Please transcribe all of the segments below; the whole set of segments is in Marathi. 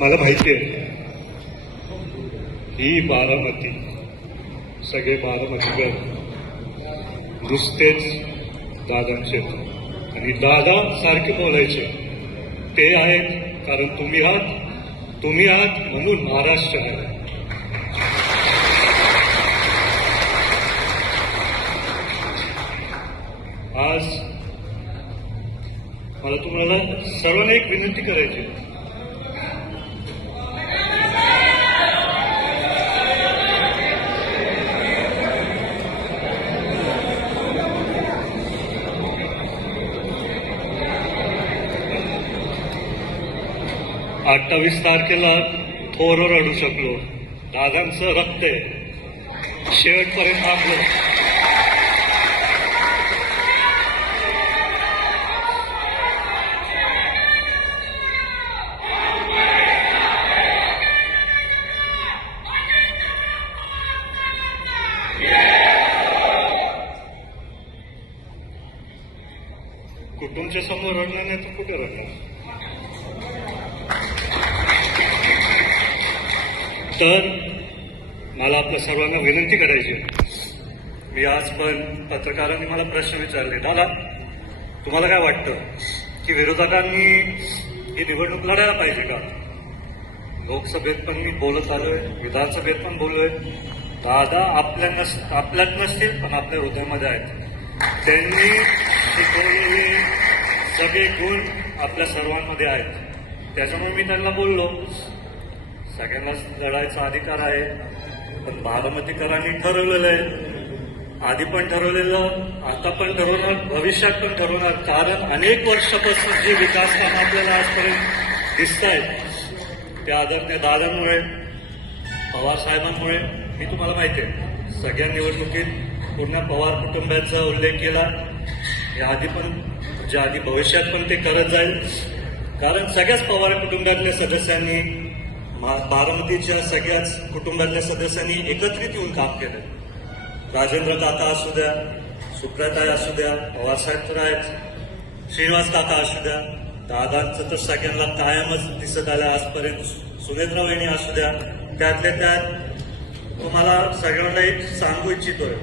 मला माहिती आहे ही बारामती, सगळे बारामतीकर नुसतेच दादांचे आणि दादा सारखे बोलायचे ते आहेत कारण तुम्ही आहात म्हणून महाराष्ट्र आहे. आज मला तुम्हाला सर्वांना एक विनंती करायची. 28 तारखेला थोरवर अडू शकलो. दादांचं रक्त आहे, शेवटपर्यंत थांबलो. कुटुंबच्या समोर रडणार नाही तर कुठे रडणार. तर मला आपल्या सर्वांना विनंती करायची. मी आज पण पत्रकारांनी मला प्रश्न विचारले, दादा तुम्हाला काय वाटतं की विरोधकांनी ही निवडणूक लढायला पाहिजे का? लोकसभेत पण मी बोलत आलोय, विधानसभेत पण बोललोय. दादा आपल्यात नसतील पण आपल्या हृदयामध्ये आहेत. त्यांनी शिकवलेले सगळे गुण आपल्या सर्वांमध्ये आहेत. त्याच्यामुळे मी त्यांना बोललो सगळ्यांनाच लढायचा अधिकार आहे, पण बारामतीकरांनी ठरवलेलं आहे. आधी पण ठरवलेलं, आता पण ठरवणार, भविष्यात पण ठरवणार. कारण अनेक वर्षापासून जे विकास कामं आपल्याला आजपर्यंत दिसत आहेत त्या आदरणीय दादांमुळे, पवार साहेबांमुळे. मी तुम्हाला माहिती आहे सगळ्या निवडणुकीत पूर्ण पवार कुटुंबाचा उल्लेख केला. याआधी पण आधी भविष्यात पण ते करत जाईल. कारण सगळ्याच पवार कुटुंबातल्या सदस्यांनी, बारामतीच्या सगळ्याच कुटुंबातल्या सदस्यांनी एकत्रित येऊन काम केलं. राजेंद्र काका असू द्या, सुप्रियाताई असू द्या, पवारसाहेब तर आहेत, श्रीनिवास काका असू द्या, दादांचं तर सगळ्यांना कायमच दिसत आलं आजपर्यंत. सुनेत्रा वहिनी असू द्या. त्यातल्या त्यात तुम्हाला सगळ्यांना एक सांगू इच्छितोय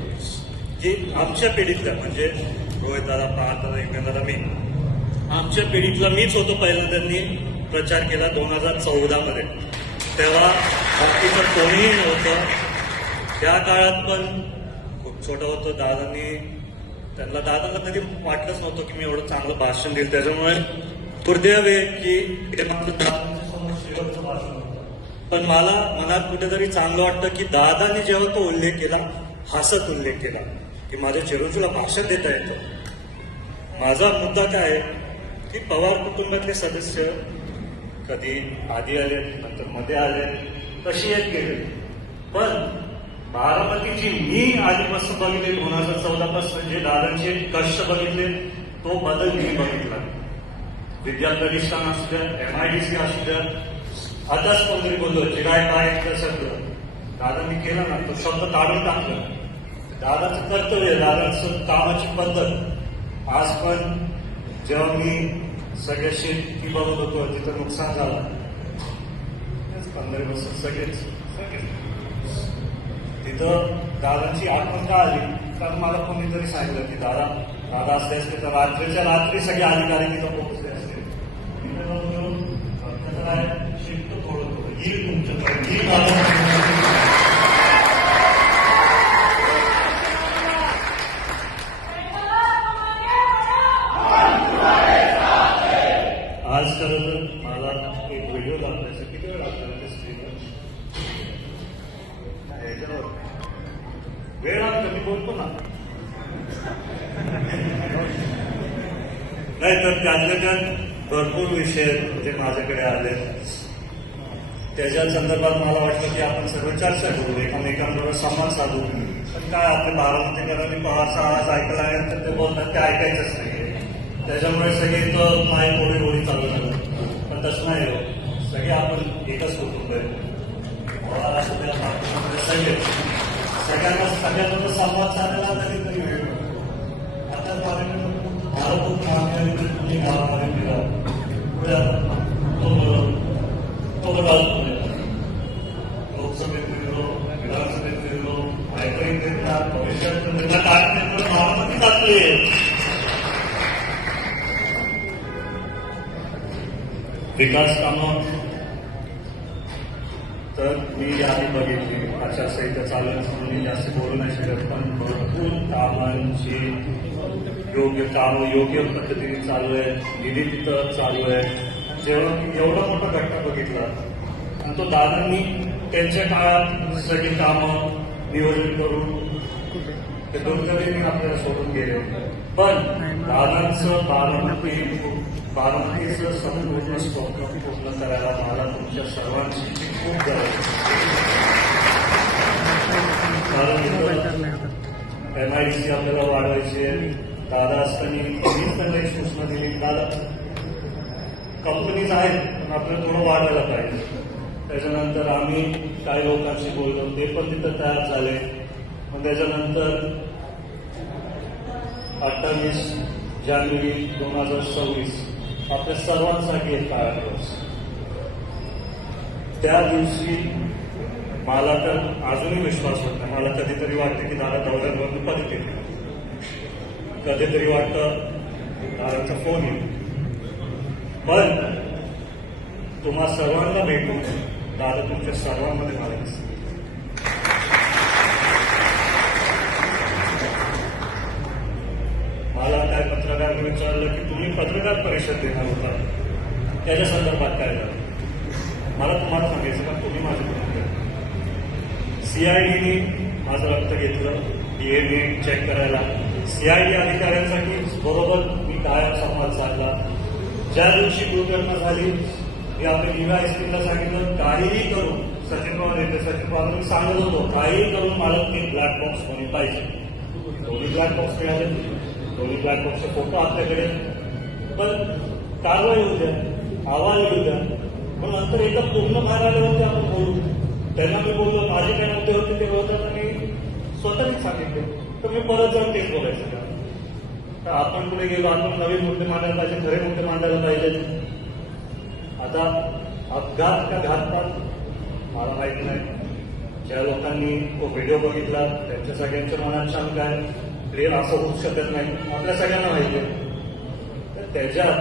की आमच्या पिढीतल्या म्हणजे रोहित दादा, पाहत दादा, एकमेकांना मी, आमच्या पिढीतला मीच होतो पहिल्यांदा प्रचार केला 2014 मध्ये. तेव्हा बाकीचं कोणीही नव्हतं. त्या काळात पण खूप छोटं होतं. दादांना कधी वाटलंच नव्हतं की मी एवढं चांगलं भाषण देईल. त्याच्यामुळे दुर्दैव आहे की पण मला मनात कुठेतरी चांगलं वाटतं की दादांनी जेव्हा तो उल्लेख केला, हसत उल्लेख केला की माझ्या चिरंजीला भाषण देता येतं. माझा मुद्दा काय आहे की पवार कुटुंबातले सदस्य कधी आधी आले, नंतर मध्ये आले, कशी येत गेले, पण बारामतीची मी आधीपासून बघितले 2014 पासून जे दादांचे कष्ट बघितले तो बदल मी बघितला. विद्या प्रतिष्ठान असू द्या, MIDC असू द्या, आताच कोणतरी बोललो जिराय काय शब्द दादांनी केला ना, तो शब्द काढून टाकला. दादाचं कर्तव्य, दादाचं कामाची पद्धत. आज पण जेव्हा मी सगळ्याशी बघत होतो तिथं नुकसान झालं, 15 वर्ष सगळेच तिथं दादांची आठवण का आली? कारण मला कोणीतरी सांगितलं की दादा असले असते तर रात्रीच्या रात्री सगळे अधिकारी तिथं पोहोचले असते. शिकतो थोडं येईल तुमच्याकडे. आज खरं तर मला एक व्हिडिओ दाखवायचा. किती वेळ लागतो त्या स्क्रीनवर? ह्याच्यावर वेळ लागतो, मी बोलतो ना. नाही तर त्यातल्या त्यात भरपूर विषय जे माझ्याकडे आले त्याच्या संदर्भात मला वाटतं की आपण सर्व चर्चा करू, एकमेकांबरोबर संवाद साधू. पण काय आपल्या बारामतीकरांनी पवारचा आवाज ऐकला आहे तर ते बोलतात ते ऐकायचंच नाही. त्याच्यामुळे सगळे तर माय गोडी चालू झालं. पण तसं नाही हो, सगळे आपण एकच कुटुंब आहे. पवार असू द्या, सगळ्यांना संवाद साधायला कधीतरी वेळ. आता मला खूप मागणी गावामध्ये दिला तो सोबत आहोत. लोकसभेत फिरलो, विधानसभेत फिरलो, ऐकून फिरला, भविष्यात फिरला, काय फिरलो, महाराष्ट्रात टाकले. विकास कामं तर मी यादी बघितली, आचारसंहिता चालू मी जास्त बोलू नाही शकत, पण भरपूर कामांची योग्य कामं योग्य पद्धतीने चालू आहे, निधी तिथं चालू आहे. जेव्हा मी एवढा मोठा घटना बघितला आणि तो दादांनी त्यांच्या काळात सगळी कामं नियोजन करून ते दुर्दैवाने आपल्याला सोडून गेले. पण दादांचं बारामतीचं संपूर्ण स्वप्न पूर्ण करायला मला तुमच्या सर्वांची खूप गरज आहे. MIDC आपल्याला वाढवायची आहे. दादा असताना त्यांना एक सूचना दिली, दादा कंपनीज आहेत पण आपल्याला थोडं वाढवायला पाहिजे. त्याच्यानंतर आम्ही काही लोकांशी बोललो, ते पण तिथं तयार झाले. पण त्याच्यानंतर 28 जानेवारी 2026 आपल्या सर्वांसाठी एक काळा दिवस. त्या दिवशी मला तर अजूनही विश्वास होत नाही. मला कधीतरी वाटतं की दादा दौऱ्यांवरून कधी येते, कधीतरी वाटतं दादाचा फोन येईल. पण तुम्हा सर्वांना भेटून दादा तुमच्या सर्वांमध्ये मला दिसते. मला काय पत्रकारांनी विचारलं की तुम्ही पत्रकार परिषद देणार होता, त्याच्या संदर्भात काय झालं. मला तुम्हाला सांगायचं का, तुम्ही माझं CIDने माझं रक्त घेतलं, DNA चेक करायला. CID अधिकाऱ्यांसाठी बरोबर मी काय संवाद साधला. ज्या दिवशी दुर्घटना झाली मी आपल्या निवा एसपीला सांगितलं, काहीही करून सचिन पवार येते, सचिन पवार सांगत होतो काहीही करून मला ते ब्लॅक बॉक्स होणे पाहिजे. दोन्ही ब्लॅक बॉक्स मिळाले, दोन्ही ब्लॅक बॉक्सचे फोटो आपल्याकडे. पण कारवाई होऊ द्या, अहवाल येऊ द्या. पण नंतर एकदा पूर्ण बाहेर आले होते आपण बोलू. त्यांना मी बोललो, माझे काय मुद्दे होते ते बोलताना मी स्वतःच सांगितले. तर मी परत जाऊन तेच बोलायचं का, तर आपण पुढे गेलो, आपण नवीन मुद्दे मांडायला पाहिजे, खरे मुद्दे मांडायला पाहिजे. आता अपघात का घातपात मला माहिती नाही. ज्या लोकांनी तो व्हिडिओ बघितला त्यांच्या सगळ्यांच्या मनात शंका आहे, क्लिअर असं होऊ शकत नाही, आपल्या सगळ्यांना माहिती आहे. तर त्याच्यात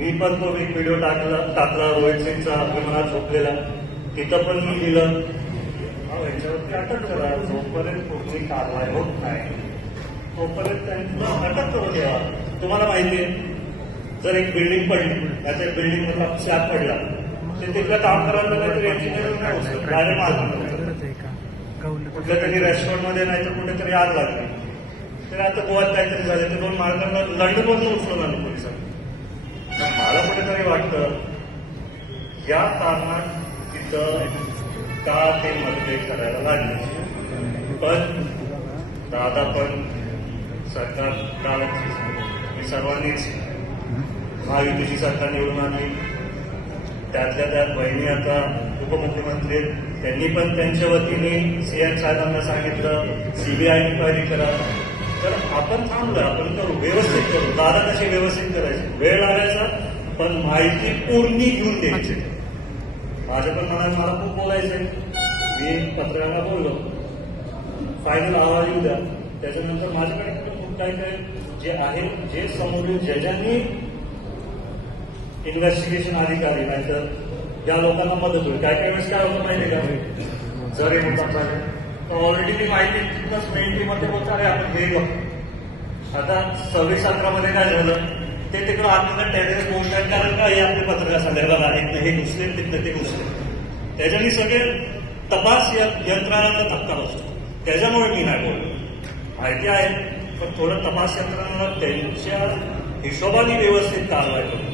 मी पण तो एक व्हिडिओ टाकला रोहित सिंगचा विमानात झोपलेला. तिथं पण मी लिहिलं यांच्यावरती अटक करा, जोपर्यंत कुठली कारवाई होत नाही तोपर्यंत त्यांना अटक करून द्यावा. तुम्हाला माहिती आहे, जर एक बिल्डिंग पडली, त्याच्या बिल्डिंग मधला स्लॅब पडला, तर तिथल्या कामगारांना काहीतरी इंजिनिअरिंग नाही होऊ शकत, डायरेक्ट मारलं. कुठल्या तरी रेस्टॉरंटमध्ये नाही तर कुठेतरी आग लागली. तर आता गोव्यात काहीतरी झाले, ते दोन मार्गांना लंडनमधून उचलून आलं पोलिसांनी. मला कुठेतरी वाटतं या कारणात तिथं का ते मतभेद करायला लागले. पण दादा पण सरकार दादाची मी सर्वांनीच महायुतीची सरकार निवडून आणली. त्यातल्या त्यात बहिणी आता उपमुख्यमंत्री, त्यांनी पण त्यांच्या वतीने CM साहेबांना सांगितलं CBI इन्क्वायरी करा. तर आपण थांबलोय, आपण करू, व्यवस्थित करू. दादा कसे व्यवस्थित करायचे, वेळ लागायचा पण माहिती पूर्ण घेऊन द्यायची. माझ्या पण मनात मला खूप बोलायचंय. मी पत्रकारांना बोललो, फायनल अहवाल येऊ द्या, त्याच्यानंतर माझ्याकडे खूप काय काय जे आहे, जे समोरील जजांनी इन्व्हेस्टिगेशन अधिकारी नाही तर ज्या लोकांना मदत होईल. काय काय वेळेस काय होतं माहिती का, जर हे होतात तर ऑलरेडी ती माहिती तिथंच मेन टीमध्ये होतं, अरे आपण हे बघ. आता 26-11 काय झालं, ते तिकडं आपल्याला टेरेस बोलतात, कारण का हे आपले पत्रकार संदर्भात आहेत, हे घुसले तिथं ते घुसले. त्याच्यानी सगळे तपास यंत्रणांना धक्का बसतो. त्याच्यामुळे मी नाही बोललो. माहिती आहे पण थोडं तपास यंत्रणांना त्यांच्या हिशोबाने व्यवस्थित कारवाई करतो.